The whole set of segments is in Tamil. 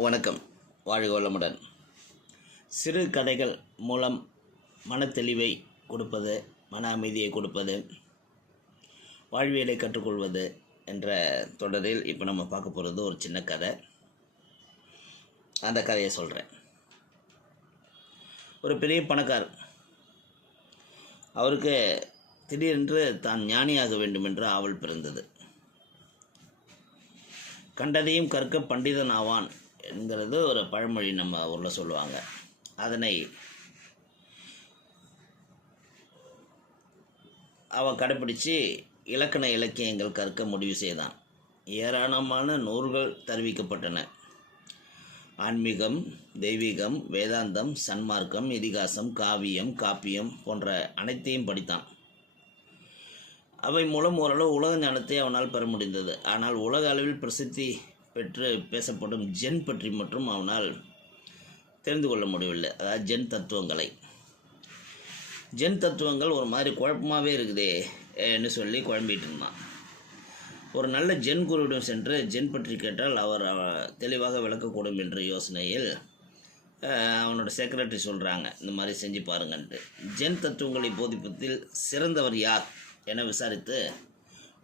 வணக்கம். வாழ்க வளமுடன். சிறு கதைகள் மூலம் மனத்தெளிவை கொடுப்பது, மன அமைதியை கொடுப்பது, வாழ்வியலை கற்றுக்கொள்வது என்ற தொடரில் இப்போ நம்ம பார்க்க போகிறது ஒரு சின்ன கதை. அந்த கதையை சொல்கிறேன். ஒரு பெரிய பணக்காரர், அவருக்கு திடீரென்று தான் ஞானியாக வேண்டும் என்று ஆவல் பிறந்தது. கண்டதையும் கற்க பண்டிதன் ஆவான் என்கிறது ஒரு பழமொழி நம்ம ஊரில் சொல்லுவாங்க. அதனை அவன் கடைப்பிடித்து இலக்கண இலக்கியங்கள் கற்க முடிவு செய்தான். ஏராளமான நூல்கள் தெரிவிக்கப்பட்டன. ஆன்மீகம், தெய்வீகம், வேதாந்தம், சன்மார்க்கம், இதிகாசம், காவியம், காப்பியம் போன்ற அனைத்தையும் படித்தான். அவை மூலம் ஓரளவு உலக ஞானத்தை அவனால் பெற முடிந்தது. ஆனால் உலக அளவில் பிரசித்தி பெற்று பேசப்படும் ஜென் பற்றி மட்டும் அவனால் தெரிந்து கொள்ள முடியவில்லை. அதாவது ஜென் தத்துவங்களை. ஜென் தத்துவங்கள் ஒரு மாதிரி குழப்பமாகவே இருக்குதே என்று சொல்லி குழம்பிட்டு இருந்தான். ஒரு நல்ல ஜென் குருவிடம் சென்று ஜென் பற்றி கேட்டால் அவர் தெளிவாக விளக்கக்கூடும் என்ற யோசனையில் அவனோட செக்ரட்டரி சொல்கிறாங்க, இந்த மாதிரி செஞ்சு பாருங்கன்ட்டு. ஜென் தத்துவங்களை போதிப்பதில் சிறந்தவர் யார் என விசாரித்து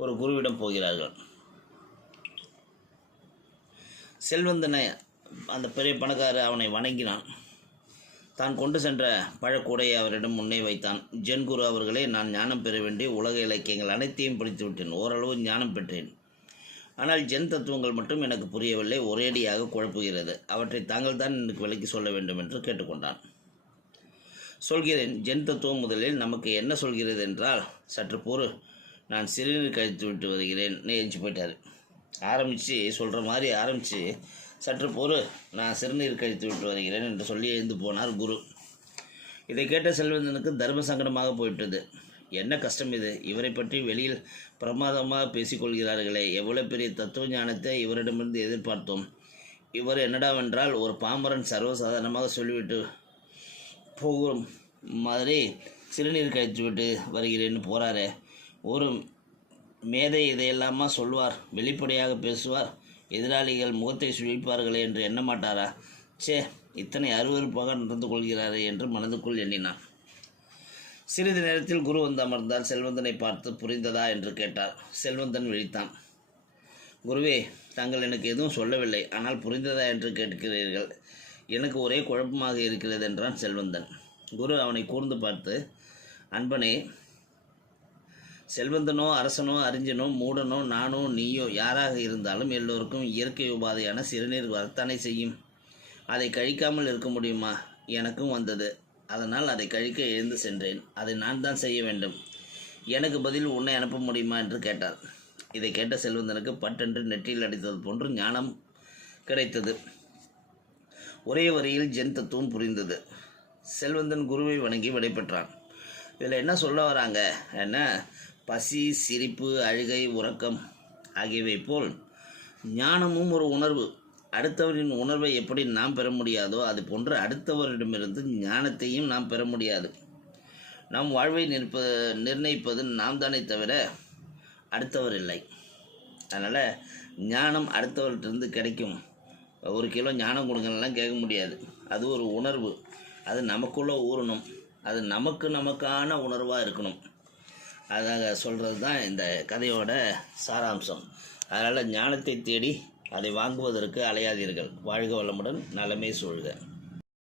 ஒரு குருவிடம் போகிறார்கள். செல்வந்தனை, அந்த பெரிய பணக்காரர், அவனை வணங்கினான். தான் கொண்டு சென்ற பழக்கூடையை அவரிடம் முன்னே வைத்தான். ஜென் குரு அவர்களே, நான் ஞானம் பெற வேண்டிய உலக இலக்கியங்கள் அனைத்தையும் படித்து விட்டேன். ஓரளவு ஞானம் பெற்றேன். ஆனால் ஜென் தத்துவங்கள் மட்டும் எனக்கு புரியவில்லை, ஒரேடியாக குழப்புகிறது. அவற்றை தாங்கள் தான் எனக்கு விளக்கி சொல்ல வேண்டும் என்று கேட்டுக்கொண்டான். சொல்கிறேன். ஜென் தத்துவம் முதலில் நமக்கு என்ன சொல்கிறது என்றால், சற்று பொறு, நான் சிறுநீர் கழித்து விட்டு வருகிறேன். எழுந்து போயிட்டார். சொல்கிற மாதிரி ஆரம்பித்து, சற்று பொறு, நான் சிறுநீர் கழித்து விட்டு வருகிறேன் என்று சொல்லி எழுந்து போனார் குரு. இதை கேட்ட செல்வந்தனுக்கு தர்ம சங்கடமாக போயிட்டது. என்ன கஷ்டம் இது! இவரை பற்றி வெளியில் பிரமாதமாக பேசிக்கொள்கிறார்களே, எவ்வளோ பெரிய தத்துவ ஞானத்தை இவரிடமிருந்து எதிர்பார்த்தோம். இவர் என்னடாவென்றால் ஒரு பாமரன் சர்வசாதாரணமாக சொல்லிவிட்டு போகும் மாதிரி சிறுநீர் கழித்து விட்டு வருகிறேன்னு போகிறாரே. ஒரு மேதை இதையெல்லாமா சொல்வார்? வெளிப்படையாக பேசுவார். எதிராளிகள் முகத்தை சுழிப்பார்களே என்று எண்ண மாட்டாரா? இத்தனை அருவருப்பாக நடந்து கொள்கிறாரே என்று மனதுக்குள் எண்ணினான். சிறிது நேரத்தில் குரு வந்து அமர்ந்தார். செல்வந்தனை பார்த்து புரிந்ததா என்று கேட்டார். செல்வந்தன் விழித்தான். குருவே, தாங்கள் எனக்கு எதுவும் சொல்லவில்லை, ஆனால் புரிந்ததா என்று கேட்கிறீர்கள். எனக்கு ஒரே குழப்பமாக இருக்கிறது என்றான் செல்வந்தன். குரு அவனை கூர்ந்து பார்த்து, அன்பனே, செல்வந்தனோ அரசனோ அறிஞனோ மூடனோ நானோ நீயோ யாராக இருந்தாலும் எல்லோருக்கும் இயற்கை உபாதையான சிறுநீர் வரத்தானே செய்யும். அதை கழிக்காமல் இருக்க முடியுமா? எனக்கும் வந்தது. அதனால் அதை கழிக்க எழுந்து சென்றேன். அதை நான் தான் செய்ய வேண்டும். எனக்கு பதில் உன்னை அனுப்ப முடியுமா என்று கேட்டார். இதை கேட்ட செல்வந்தனுக்கு பட்டென்று நெற்றியில் அடித்தது போன்று ஞானம் கிடைத்தது. ஒரே வரியில் ஜென் தத்துவம் புரிந்தது. செல்வந்தன் குருவை வணங்கி விடைபெற்றான். இதில் என்ன சொல்ல வராங்க என்ன, பசி, சிரிப்பு, அழுகை, உறக்கம் ஆகியவை போல் ஞானமும் ஒரு உணர்வு. அடுத்தவரின் உணர்வை எப்படி நாம் பெற முடியாதோ அது போன்று அடுத்தவரிடமிருந்து ஞானத்தையும் நாம் பெற முடியாது. நம் வாழ்வை நிர்ணயிப்பது நாம் தானே தவிர அடுத்தவர் இல்லை. அதனால் ஞானம் அடுத்தவர்கிட்டருந்து கிடைக்கும். 1 கிலோ ஞானம் கொடுங்கலாம் கேட்க முடியாது. அது ஒரு உணர்வு. அது நமக்குள்ளே ஊறணும். அது நமக்கான உணர்வாக இருக்கணும். அதாக சொல்கிறது தான் இந்த கதையோட சாராம்சம். அதனால் ஞானத்தை தேடி அதை வாங்குவதற்கு அலையாதீர்கள். வாழ்க வளமுடன். நலமே சூழ்க.